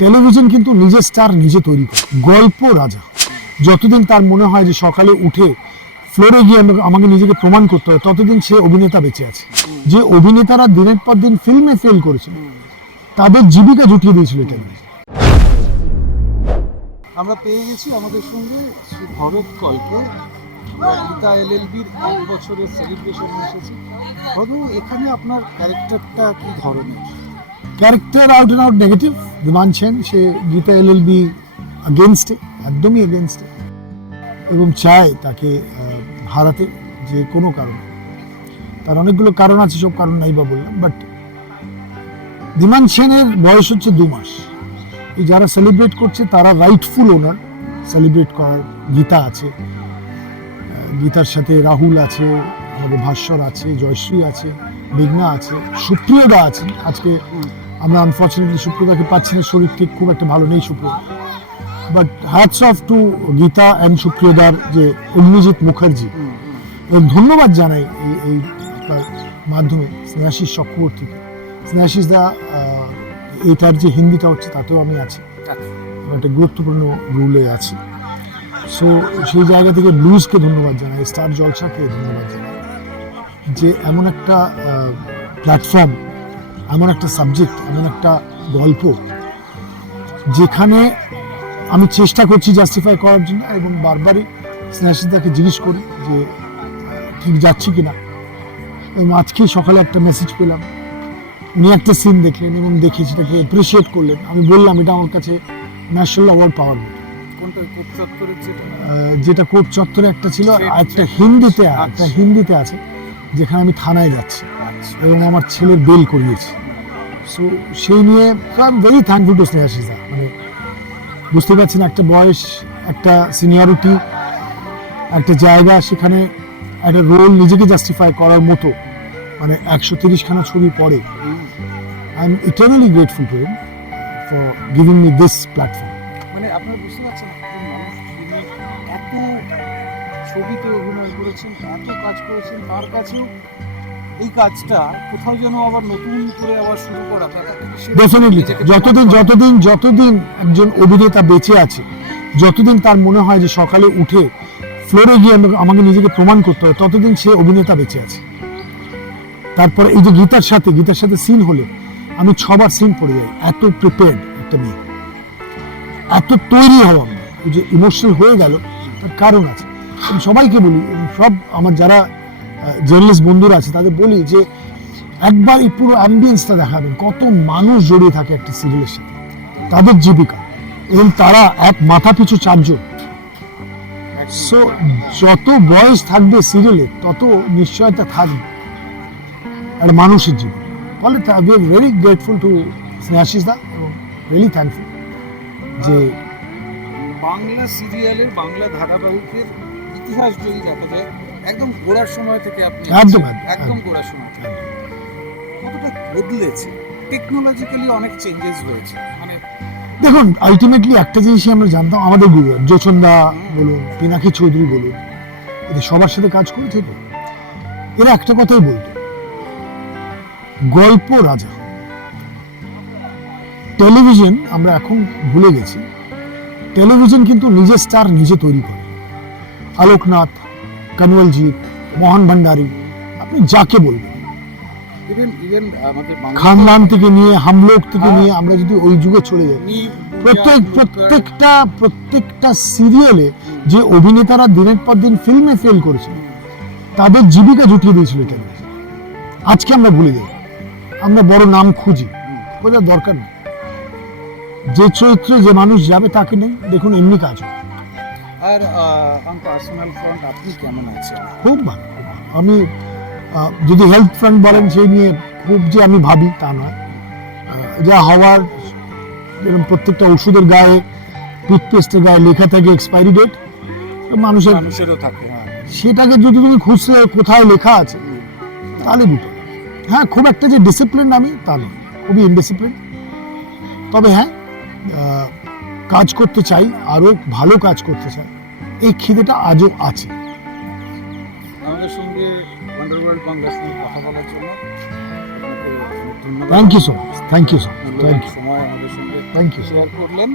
Television কিন্তু নিজের star নিজে তৈরি করে। গল্প রাজা। যতদিন তার মনে হয় যে সকালে উঠে ফ্লোরে গিয়ে আমাকে- নিজেকে প্রমাণ করতে হয়, ততদিন সে অভিনেতা বেঁচে আছে। যে অভিনেতারা দিনের পর দিন ফিল্মে ফেল করেছিল, তাদের জীবিকা জুটিয়ে দিয়েছিল টেলিভিশন আমরা পেয়ে গেছি আমাদের সঙ্গে শ্রী ভরত কলকে গীতা এলএলবির এক বছরের সেলিব্রেশন এসেছি। এখানে আপনার ক্যারেক্টারটা কি ধরনের? Character out and out negative Biman Sen say Gita L L B আগেনস্টে একদমই এগেনস্টে এবং চায় তাকে হারাতে, যে কোনো কারণে। তার অনেকগুলো কারণ আছে, সব কারণ নাই বা বললাম বাট বিমান সেনের বয়স হচ্ছে দু মাস। এই যারা সেলিব্রেট করছে, তারা রাইটফুল ওনার সেলিব্রেট করার গীতা আছে। গীতার সাথে রাহুল আছে, আমাদের ভাস্বর আছে, জয়শ্রী আছে। বিঘ্না আছে সুপ্রিয়দা আছে। আজকে আমরা আনফর্চুনেটলি সুপ্রিয়দাকে পাচ্ছি না শরীর ঠিক খুব একটা ভালো নেই Supriyo. But hats off to Gita and সুপ্রিয়দার যে অগ্নিজিৎ মুখার্জি। ধন্যবাদ জানাই এই এই মাধ্যমে স্নেহাশিস চক্রবর্তীকে। স্নেহাশিস দা আহ, এইটার যে হিন্দিটা হচ্ছে তাতেও আমি আছি। একটা গুরুত্বপূর্ণ রুলে আছি। সো সেই জায়গা থেকে ব্লুজকে ধন্যবাদ জানাই স্টার জলসাকে ধন্যবাদ জানাই। যে এমন একটা প্ল্যাটফর্ম এমন একটা সাবজেক্ট এমন একটা গল্প যেখানে আমি চেষ্টা করছি জাস্টিফাই করার জন্য এবং বারবারই স্নেহাসিদাকে জিজ্ঞেস করি যে ঠিক যাচ্ছি কিনা। এবং আজকে সকালে একটা মেসেজ পেলাম। উনি একটা সিন দেখলেন এবং দেখে সেটাকে অ্যাপ্রিসিয়েট করলেন। আমি বললাম এটা আমার কাছে ন্যাশনাল অ্যাওয়ার্ড পাওয়ার যেটা? কোর্ট চত্বরে একটা ছিল আর একটা. হিন্দিতে একটা আচ্ছা। হিন্দিতে আছে। যেখানে আমি থানায় যাচ্ছি এবং আমার ছেলের বেল করিয়েছি। সো সেই নিয়ে I am very thankful to Snehasish মানে বুঝতে পারছেন, একটা বয়স, একটা সিনিয়রিটি একটা জায়গা সেখানে একটা রোল নিজেকে জাস্টিফাই করার মতো। মানে একশো তিরিশখানা ছবি পরে I am eternally grateful to him for giving me this platform মানে আপনারা বুঝতে পারছেন এত ছবিতে অভিনয় করেছেন এত কাজ করেছেন, তার কাছেও এই কাজটা কোথাও যেন আবার নতুন করে আবার শুরু করা ডেফিনেটলি যতদিন যতদিন যতদিন একজন অভিনেতা বেঁচে আছে, যতদিন তার মনে হয় যে সকালে উঠে ফ্লোরে গিয়ে আমাকে- নিজেকে প্রমাণ করতে হয়, ততদিন সে অভিনেতা বেঁচে আছে। তারপরে এই যে গীতার সাথে গীতার সাথে সিন হলে আমি ছবার সিন পড়ে যাই। এত প্রিপেয়ার্ড একটা মেয়ে। এত তৈরি হওয়া যে ইমোশনাল হয়ে গেল, তার কারণ আছে। সবাইকে বলি সব আমার যারা জার্নালিস্ট বন্ধুরা আছে, তাদের বলি যে, একবার এই পুরো অ্যাম্বিয়েন্সটা দেখাবেন, কত মানুষ জড়িয়ে থাকে একটা সিরিয়ালের সাথে। তাদের জীবিকা, এবং তারা এক মাথা পিছু চারজন। সো যত বয়স থাকবে সিরিয়ালে তত নিশ্চয়তা থাকবে। একটা মানুষের জীবন। ফলে we are very grateful to Snehasish da, এবং রিয়েলি থ্যাঙ্কফুল যে বাংলা সিরিয়ালের বাংলা ধারাবাহিকের ইতিহাস যদি দেখা যায় একদম গোড়ার সময় থেকে আপনি একদম, একদম। গোড়ার সময় কতটা বদলেছে? টেকনোলজিক্যালি অনেক চেঞ্জেস হয়েছে। মানে দেখুন আলটিমেটলি একটা জিনিসই আমরা জানতাম আমাদের গুরু যোচন্দা বলুন পিনাকি চৌধুরী বলুন এদের সবার সাথে কাজ করেছে তো। এরা একটা কথাই বলতো গল্প রাজা। টেলিভিশন আমরা এখন ভুলে গেছি টেলিভিশন কিন্তু নিজের স্টার নিজে তৈরি করে। আলোকনাথ কনওয়ালজিৎ মোহন ভান্ডারী আপনি যাকে বলবেন। খানদান থেকে নিয়ে হামলোক থেকে হ্যাঁ। নিয়ে আমরা যদি ওই যুগে চলে যাই প্রত্যেক প্রত্যেকটা প্রত্যেকটা সিরিয়ালে যে অভিনেতারা দিনের পর দিন ফিল্মে ফেল করেছিল তাদের জীবিকা জুটিয়ে দিয়েছিল টেলিভিশন আজকে আমরা ভুলে যাই। আমরা বড় নাম খুঁজি। বোঝার দরকার নেই। যে চরিত্রে যে মানুষ যাবে তাকে নেই। দেখুন এমনি কাজ হয়। আর অন পার্সোনাল ফ্রন্ট আপনি কেমন আছেন? খুব ভালো। আমি যদি হেলথ ফ্রন্ট বলেন সেই নিয়ে খুব যে আমি ভাবি তা নয়। যা হওয়ার যেরকম প্রত্যেকটা ওষুধের গায়ে টুথপেস্টের গায়ে লেখা থাকে এক্সপায়ারি ডেট মানুষের মানুষেরও থাকে হ্যাঁ। সেটাকে যদি তুমি খুঁজতে কোথায় লেখা আছে তাহলে দুটো। হ্যাঁ খুব একটা যে ডিসিপ্লিন আমি তা নয়। খুবই ইনডিসিপ্লিন তবে হ্যাঁ কাজ করতে চাই আরও ভালো কাজ করতে চাই। এই খিদেটা আজও আছে। আমাদের সঙ্গে ওয়ান্ডারওয়ার্ল্ড বাংলার সঙ্গে কথা বলার জন্য thank you so much thank you so much thank you সময় আমাদের সঙ্গে থ্যাংক ইউ শেয়ার করলেন।